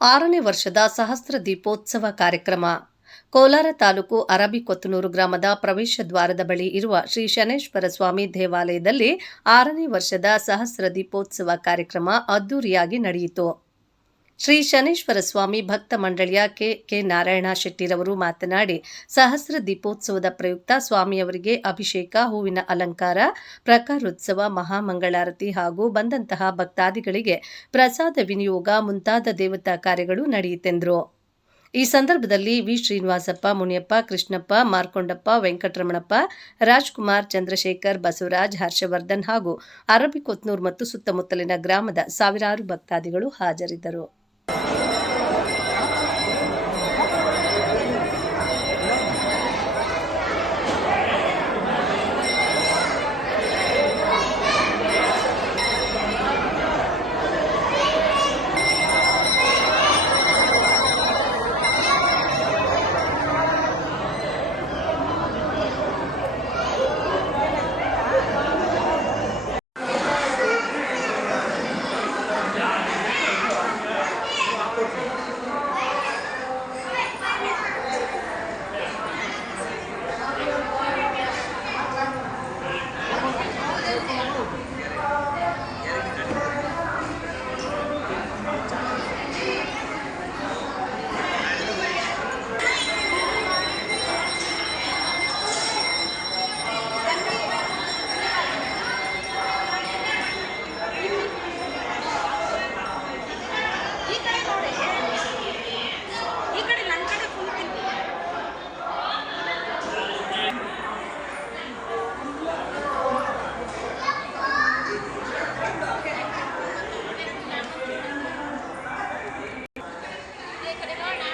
ಆರನೇ ವರ್ಷದ ಸಹಸ್ರ ದೀಪೋತ್ಸವ ಕಾರ್ಯಕ್ರಮ. ಕೋಲಾರ ತಾಲೂಕು ಅರಬಿಕೊತ್ತನೂರು ಗ್ರಾಮದ ಪ್ರವೇಶ ದ್ವಾರದ ಬಳಿ ಇರುವ ಶ್ರೀ ಶನೇಶ್ವರ ಸ್ವಾಮಿ ದೇವಾಲಯದಲ್ಲಿ ಆರನೇ ವರ್ಷದ ಸಹಸ್ರ ದೀಪೋತ್ಸವ ಕಾರ್ಯಕ್ರಮ ಅದ್ದೂರಿಯಾಗಿ ನಡೆಯಿತು. ಶ್ರೀ ಶನೇಶ್ವರ ಸ್ವಾಮಿ ಭಕ್ತ ಮಂಡಳಿಯ ಕೆ ಕೆ ನಾರಾಯಣ ಶೆಟ್ಟಿರವರು ಮಾತನಾಡಿ, ಸಹಸ್ರ ದೀಪೋತ್ಸವದ ಪ್ರಯುಕ್ತ ಸ್ವಾಮಿಯವರಿಗೆ ಅಭಿಷೇಕ, ಹೂವಿನ ಅಲಂಕಾರ, ಪ್ರಕಾರೋತ್ಸವ, ಮಹಾಮಂಗಳಾರತಿ ಹಾಗೂ ಬಂದಂತಹ ಭಕ್ತಾದಿಗಳಿಗೆ ಪ್ರಸಾದ ವಿನಿಯೋಗ ಮುಂತಾದ ದೇವತಾ ಕಾರ್ಯಗಳು ನಡೆಯಿತೆಂದರು. ಈ ಸಂದರ್ಭದಲ್ಲಿ ವಿ. ಶ್ರೀನಿವಾಸಪ್ಪ, ಮುನಿಯಪ್ಪ, ಕೃಷ್ಣಪ್ಪ, ಮಾರ್ಕೊಂಡಪ್ಪ, ವೆಂಕಟರಮಣಪ್ಪ, ರಾಜ್ಕುಮಾರ್, ಚಂದ್ರಶೇಖರ್, ಬಸವರಾಜ್, ಹರ್ಷವರ್ಧನ್ ಹಾಗೂ ಅರಬಿಕೊತ್ನೂರ್ ಮತ್ತು ಸುತ್ತಮುತ್ತಲಿನ ಗ್ರಾಮದ ಸಾವಿರಾರು ಭಕ್ತಾದಿಗಳು ಹಾಜರಿದ್ದರು ಈ ಕಡೆ ನೋಡಿ ಈ ಕಡೆ ನನ್ನ ಕಡೆ ಫುಲ್ ತಿಂಡಿ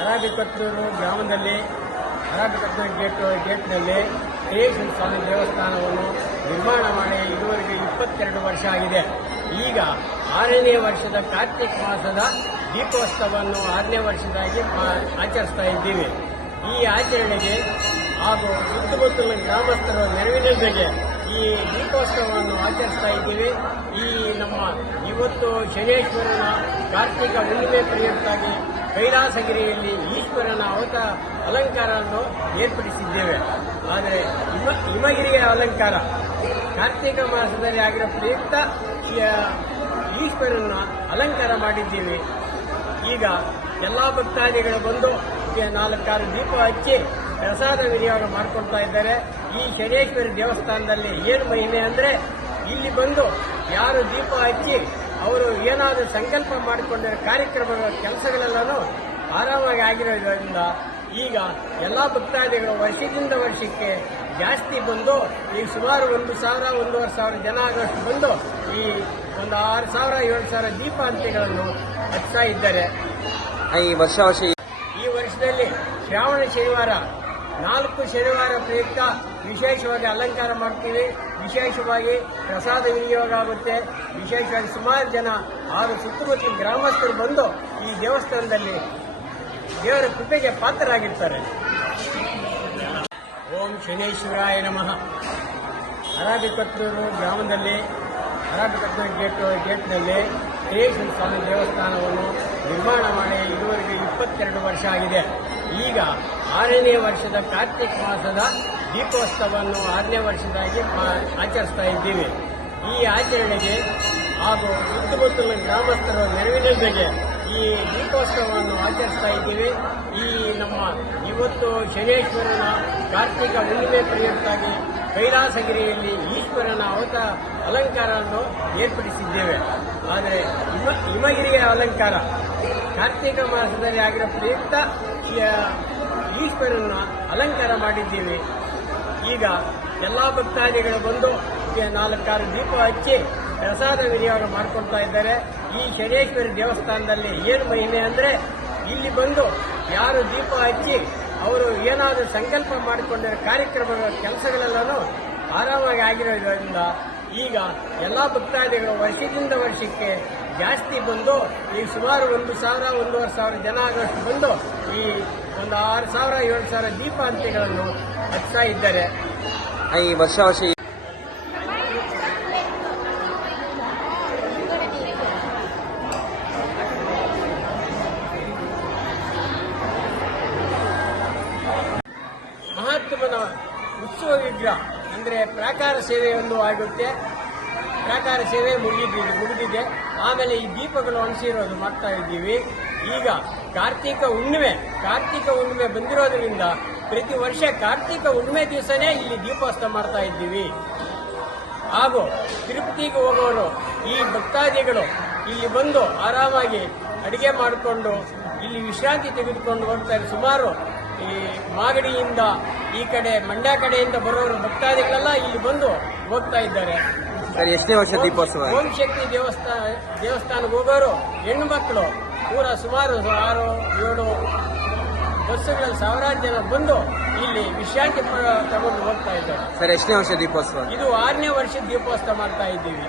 ಅರಾಬಿಕತ್ತೂರು ಗ್ರಾಮದಲ್ಲಿ ಅರಾಬಿಕತ್ತೂರು ಗೇಟ್ ಗೇಟ್ನಲ್ಲಿ ಶನೇಶ್ವರ ಸ್ವಾಮಿ ದೇವಸ್ಥಾನವನ್ನು ನಿರ್ಮಾಣ ಮಾಡಿ ಇದುವರೆಗೆ ಇಪ್ಪತ್ತೆರಡು ವರ್ಷ ಆಗಿದೆ. ಈಗ ಆರನೇ ವರ್ಷದ ಕಾರ್ತಿಕ ಮಾಸದ ದೀಪೋತ್ಸವವನ್ನು ಆರನೇ ವರ್ಷದಾಗಿ ಆಚರಿಸ್ತಾ ಇದ್ದೀವಿ. ಈ ಆಚರಣೆಗೆ ಹಾಗೂ ಸುತ್ತಮುತ್ತಲಿನ ಗ್ರಾಮಸ್ಥರ ನೆರವಿನೊಂದಿಗೆ ಈ ದೀಪೋತ್ಸವವನ್ನು ಆಚರಿಸ್ತಾ ಇದ್ದೀವಿ. ಈ ನಮ್ಮ, ಇವತ್ತು ಶನೇಶ್ವರನ ಕಾರ್ತಿಕ ಹುಣ್ಣಿಮೆ ಪ್ರಯುಕ್ತಾಗಿ ಕೈಲಾಸಗಿರಿಯಲ್ಲಿ ಈಶ್ವರನ ಅವತ ಅಲಂಕಾರವನ್ನು ಏರ್ಪಡಿಸಿದ್ದೇವೆ. ಆದರೆ ಹಿಮ, ಹಿಮಗಿರಿಯ ಅಲಂಕಾರ ಕಾರ್ತಿಕ ಮಾಸದಲ್ಲಿ ಆಗಿರೋ ಪ್ರಯುಕ್ತ ಈಶ್ವರನ ಅಲಂಕಾರ ಮಾಡಿದ್ದೇವೆ. ಈಗ ಎಲ್ಲಾ ಭಕ್ತಾದಿಗಳು ಬಂದು ನಾಲ್ಕಾರು ದೀಪ ಹಚ್ಚಿ ಪ್ರಸಾದ ವಿನಿಯೋಗ ಮಾಡಿಕೊಳ್ತಾ ಇದ್ದಾರೆ. ಈ ಶನೇಶ್ವರಿ ದೇವಸ್ಥಾನದಲ್ಲಿ ಏನು ಮಹಿಮೆ ಅಂದರೆ ಇಲ್ಲಿ ಬಂದು ಯಾರು ದೀಪ ಹಚ್ಚಿ ಅವರು ಏನಾದರೂ ಸಂಕಲ್ಪ ಮಾಡಿಕೊಂಡಿರೋ ಕಾರ್ಯಕ್ರಮಗಳ ಕೆಲಸಗಳೆಲ್ಲನೂ ಆರಾಮಾಗಿ ಆಗಿರೋದ್ರಿಂದ ಈಗ ಎಲ್ಲ ಭಕ್ತಾದಿಗಳು ವರ್ಷದಿಂದ ವರ್ಷಕ್ಕೆ ಜಾಸ್ತಿ ಬಂದು ಈಗ ಸುಮಾರು ಒಂದು ಸಾವಿರ ಒಂದೂವರೆ ಸಾವಿರ ಜನ ಆಗೋಷ್ಟು ಬಂದು ಈ ಒಂದು ಆರು ಸಾವಿರ ಏಳು ಸಾವಿರ ದೀಪಾಂತಿಗಳನ್ನು ಹಚ್ತಾ ಇದ್ದಾರೆ. ಈ ವರ್ಷ ವರ್ಷ ಈ ವರ್ಷದಲ್ಲಿ ಶ್ರಾವಣ ಶನಿವಾರ ನಾಲ್ಕು ಶನಿವಾರ ಪ್ರಯುಕ್ತ ವಿಶೇಷವಾಗಿ ಅಲಂಕಾರ ಮಾಡ್ತೀವಿ. ವಿಶೇಷವಾಗಿ ಪ್ರಸಾದ ವಿನಿಯೋಗ ಆಗುತ್ತೆ. ವಿಶೇಷವಾಗಿ ಸುಮಾರು ಜನ ಆರು ಸುತ್ತಮುತ್ತಲಿನ ಗ್ರಾಮಸ್ಥರು ಬಂದು ಈ ದೇವಸ್ಥಾನದಲ್ಲಿ ದೇವರ ಕೃಪೆಗೆ ಪಾತ್ರರಾಗಿರ್ತಾರೆ. ಓಂ ಶನೇಶ್ವರಾಯ ನಮಃ. ಅರಾಬಿಕತ್ತೂರು ಗ್ರಾಮದಲ್ಲಿ ಅರಾಬಿಕತ್ತೂರು ಗೇಟ್, ಗೇಟ್ನಲ್ಲಿ ಶನೇಶ್ವರ ಸ್ವಾಮಿ ದೇವಸ್ಥಾನವನ್ನು ನಿರ್ಮಾಣ ಮಾಡಿ ಇದುವರೆಗೆ ಇಪ್ಪತ್ತೆರಡು ವರ್ಷ ಆಗಿದೆ. ಈಗ ಆರನೇ ವರ್ಷದ ಕಾರ್ತಿಕ ಮಾಸದ ದೀಪೋತ್ಸವವನ್ನು ಆರನೇ ವರ್ಷದಾಗಿ ಆಚರಿಸ್ತಾ ಇದ್ದೀವಿ. ಈ ಆಚರಣೆಗೆ ಹಾಗೂ ಸುತ್ತಮುತ್ತಲಿನ ಗ್ರಾಮಸ್ಥರ ನೆರವಿನೊಂದಿಗೆ ಈ ದೀಪೋತ್ಸವವನ್ನು ಆಚರಿಸ್ತಾ ಇದ್ದೀವಿ. ಈ ನಮ್ಮ ಇವತ್ತು ಶನೇಶ್ವರನ ಕಾರ್ತಿಕ ಹುಣ್ಣಿಮೆ ಪ್ರಯುಕ್ತಾಗಿ ಕೈಲಾಸಗಿರಿಯಲ್ಲಿ ಈಶ್ವರನ ಅವತ ಅಲಂಕಾರವನ್ನು ಏರ್ಪಡಿಸಿದ್ದೇವೆ. ಆದರೆ ಹಿಮ, ಹಿಮಗಿರಿಯ ಅಲಂಕಾರ ಕಾರ್ತಿಕ ಮಾಸದಲ್ಲಿ ಆಗಿರೋ ಪ್ರಯುಕ್ತ ಈ- ಈಶ್ವರನ ಅಲಂಕಾರ ಮಾಡಿದ್ದೀವಿ. ಈಗ ಎಲ್ಲಾ ಭಕ್ತಾದಿಗಳು ಬಂದು ನಾಲ್ಕಾರು ದೀಪ ಹಚ್ಚಿ ಪ್ರಸಾದ ವಿನಿಯೋಗ ಮಾಡ್ಕೊಳ್ತಾ ಇದ್ದಾರೆ. ಈ ಶನೇಶ್ವರಿ ದೇವಸ್ಥಾನದಲ್ಲಿ ಏನು ಮಹಿಮೆ ಅಂದ್ರೆ, ಇಲ್ಲಿ ಬಂದು ಯಾರು ದೀಪ ಹಚ್ಚಿ ಅವರು ಏನಾದರೂ ಸಂಕಲ್ಪ ಮಾಡಿಕೊಂಡಿರೋ ಕಾರ್ಯಕ್ರಮಗಳ ಕೆಲಸಗಳೆಲ್ಲನೂ ಆರಾಮಾಗಿ ಆಗಿರೋದ್ರಿಂದ ಈಗ ಎಲ್ಲಾ ಭಕ್ತಾದಿಗಳು ವರ್ಷದಿಂದ ವರ್ಷಕ್ಕೆ ಜಾಸ್ತಿ ಬಂದು ಈಗ ಸುಮಾರು ಒಂದು ಸಾವಿರ, ಒಂದೂವರೆ ಸಾವಿರ ಜನ ಆಗೋಷ್ಟು ಬಂದು ಈ ಒಂದು ಆರು ಸಾವಿರ ಏಳು ಸಾವಿರ ದೀಪಾಂತಿಗಳನ್ನು ಹಚ್ತಾ ಇದ್ದಾರೆ. ಈ ವರ್ಷ ವರ್ಷ ಮಹಾತ್ಮನ ಉತ್ಸವ ವಿಗ್ರಹ ಅಂದ್ರೆ ಪ್ರಾಕಾರ ಸೇವೆ ಒಂದು ಆಗುತ್ತೆ. ಪ್ರಾಕಾರ ಸೇವೆ ಮುಗಿದಿದೆ ಮುಗಿದಿದೆ. ಆಮೇಲೆ ಈ ದೀಪಗಳು ಅಣಿಸಿರೋದು ಮಾಡ್ತಾ ಇದ್ದೀವಿ. ಈಗ ಕಾರ್ತಿಕ ಹುಣ್ಣಿಮೆ ಕಾರ್ತಿಕ ಹುಣ್ಣಿಮೆ ಬಂದಿರೋದ್ರಿಂದ ಪ್ರತಿ ವರ್ಷ ಕಾರ್ತಿಕ ಹುಣ್ಣಿಮೆ ದಿವಸನೇ ಇಲ್ಲಿ ದೀಪೋತ್ಸವ ಮಾಡ್ತಾ ಇದ್ದೀವಿ. ಹಾಗೂ ತಿರುಪತಿಗೆ ಹೋಗೋರು ಈ ಭಕ್ತಾದಿಗಳು ಇಲ್ಲಿ ಬಂದು ಆರಾಮಾಗಿ ಅಡಿಗೆ ಮಾಡಿಕೊಂಡು ಇಲ್ಲಿ ವಿಶ್ರಾಂತಿ ತೆಗೆದುಕೊಂಡು ಹೋಗ್ತಾರೆ. ಸುಮಾರು ಈ ಮಾಗಡಿಯಿಂದ ಈ ಕಡೆ ಮಂಡ್ಯ ಕಡೆಯಿಂದ ಬರೋರು ಭಕ್ತಾದಿಗಳೆಲ್ಲ ಇಲ್ಲಿ ಬಂದು ಹೋಗ್ತಾ ಇದ್ದಾರೆ. ಸರ್ ಎಷ್ಟನೇ ವರ್ಷ ದೀಪೋತ್ಸವ? ಓಂ ಶಕ್ತಿ ದೇವಸ್ಥಾನ ದೇವಸ್ಥಾನಕ್ಕೆ ಹೋಗೋರು ಹೆಣ್ಣು ಮಕ್ಕಳು. ಪೂರ ಸುಮಾರು ಆರು ಏಳು ಬಸ್ಸುಗಳಲ್ಲಿ ಸಾವಿರಾರು ಜನ ಬಂದು ಇಲ್ಲಿ ವಿಶ್ರಾಂತಿ ತಗೊಂಡು ಹೋಗ್ತಾ ಇದ್ದಾರೆ. ಸರ್ ಎಷ್ಟನೇ ವರ್ಷ ದೀಪೋತ್ಸವ? ಇದು ಆರನೇ ವರ್ಷದ ದೀಪೋತ್ಸವ ಮಾಡ್ತಾ ಇದ್ದೀವಿ.